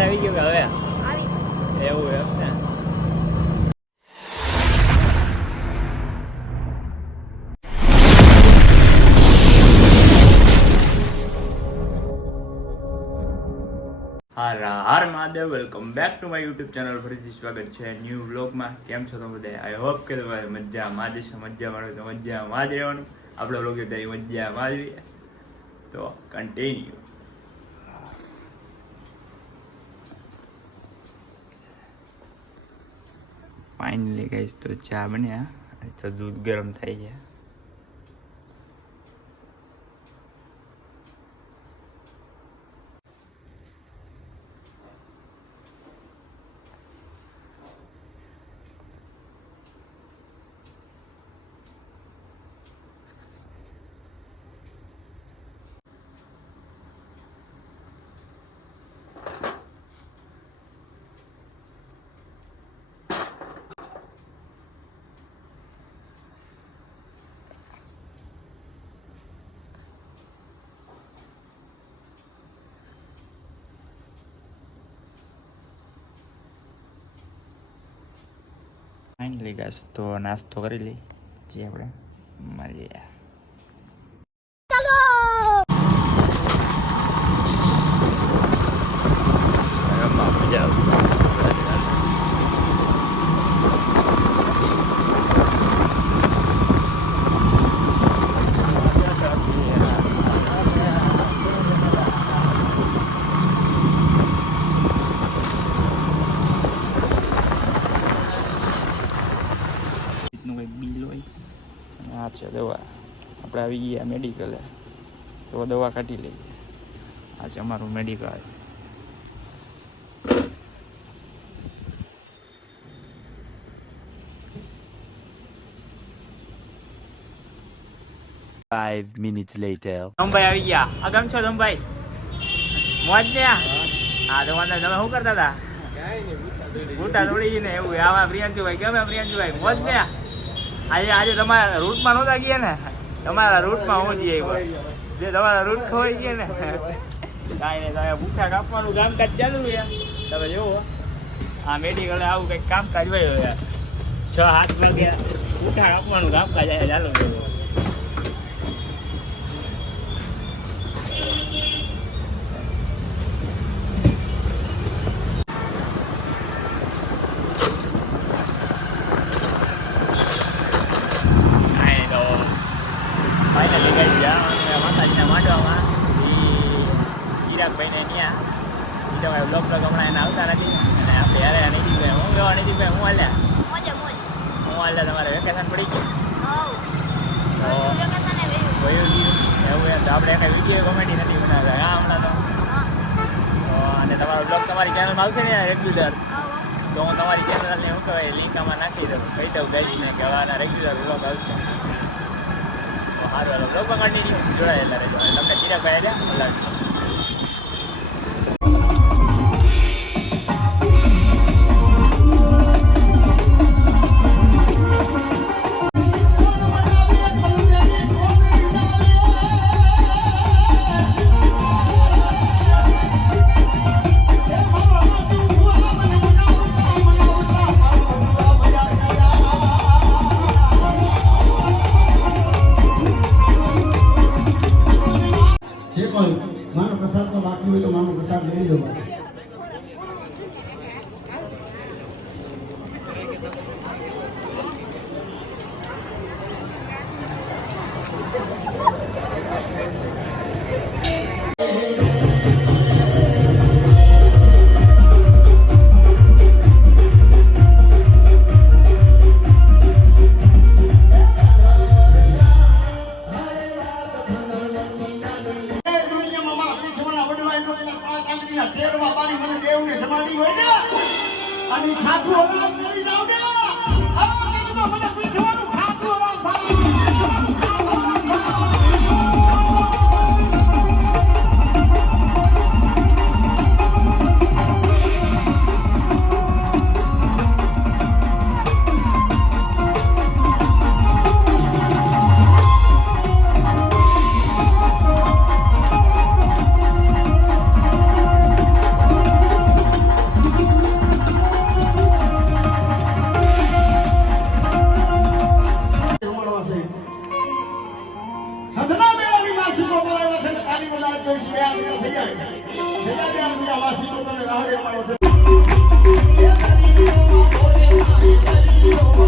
ઠંડ આવી ગયું કે હવે એવું એમ ને. હાર Mahadev, welcome back to my YouTube channel. ફરીથી સ્વાગત છે ન્યૂ વ્લોગમાં. કેમ છો તમે બધા? આઈ હોપ કે તમારે મજામાં જ છે. મજામાં હોય તો મજામાં જ રહેવાનું. આપણો વ્લોગ અત્યારે મજામાં જ રહીએ તો કન્ટિન્યુ. ફાઇનલી ગાઈસ તો ચા બન્યા, તો દૂધ ગરમ થઈ ગયા. ફાઇનલી ગાઈસ તો નાસ્તો કરી લઈ જે આપણે મળીએ. આ છે દવા. આપણે આવી ગયા મેડિકલે તો દવા કાઢી લઈએ. આ છે અમારું મેડિકલ. 5 minutes later. ધમભાઈ આવી ગયા. આ કેમ છો ધમભાઈ? મોજ ને? હા તો વાંધો. તમે શું કરતા હતા? બુટા તોડી ને એવું. આવા પ્રિયાંશુભાઈ કેમ? પ્રિયાંશુભાઈ મોજ ને? આજે તમારા રૂટમાં નહોતા ગયા ને? તમારા રૂટમાં હું જઈએ જે તમારા રૂટ ખોવાઈ ગયા ને કાંઈ નહીં. તમે બુઠા કાપવાનું કામકાજ ચાલુ છે. તમે જુઓ આ મેડિકલે આવું કંઈક કામકાજ હોય 6-7 વાગે બુઠા કાપવાનું કામકાજ ચાલુ છે. ફાઇનલી ગઈ ગયા માતાજીના માંડવામાં ચિરાગભાઈને ત્યાં એ તમારે બ્લોગ હમણાં એને આવતા નથી અને આપણે યારે નજીકભાઈ હું ગયો નજીકભાઈ હું હાલ્યા તમારે વેકેશન પડી ગયું તો વયું ગયું એવું એમ તો આપણે એને વિડીયો કોમેડી નથી બનાવતા. હા હમણાં તો અને તમારો બ્લોગ તમારી ચેનલમાં આવશે ને રેગ્યુલર તો હું તમારી ચેનલને શું કહેવાય લિંક આમાં નાખી દઉં કહી દઉં ગાઈશને કે આના રેગ્યુલર બ્લોગ આવશે. સારું હાલો બ્લોગમાં કન્ટિન્યુ જોડાયેલા રહેજો અને તમને ચિરાગભાઈ આવ્યા માનો પ્રસાદ તો બાકી હોય તો માનો પ્રસાદ લઈ લો. અને ખાધું આરામ કરી જાવ ને મને પીઠવાનું ખાધું આરામ વાસી બે આ થઈ જાય છેલ્લા બે આ વાસી તો તમે રાહ દેવાનો છે એ તારી ઓ બોલે મારી તારી ઓ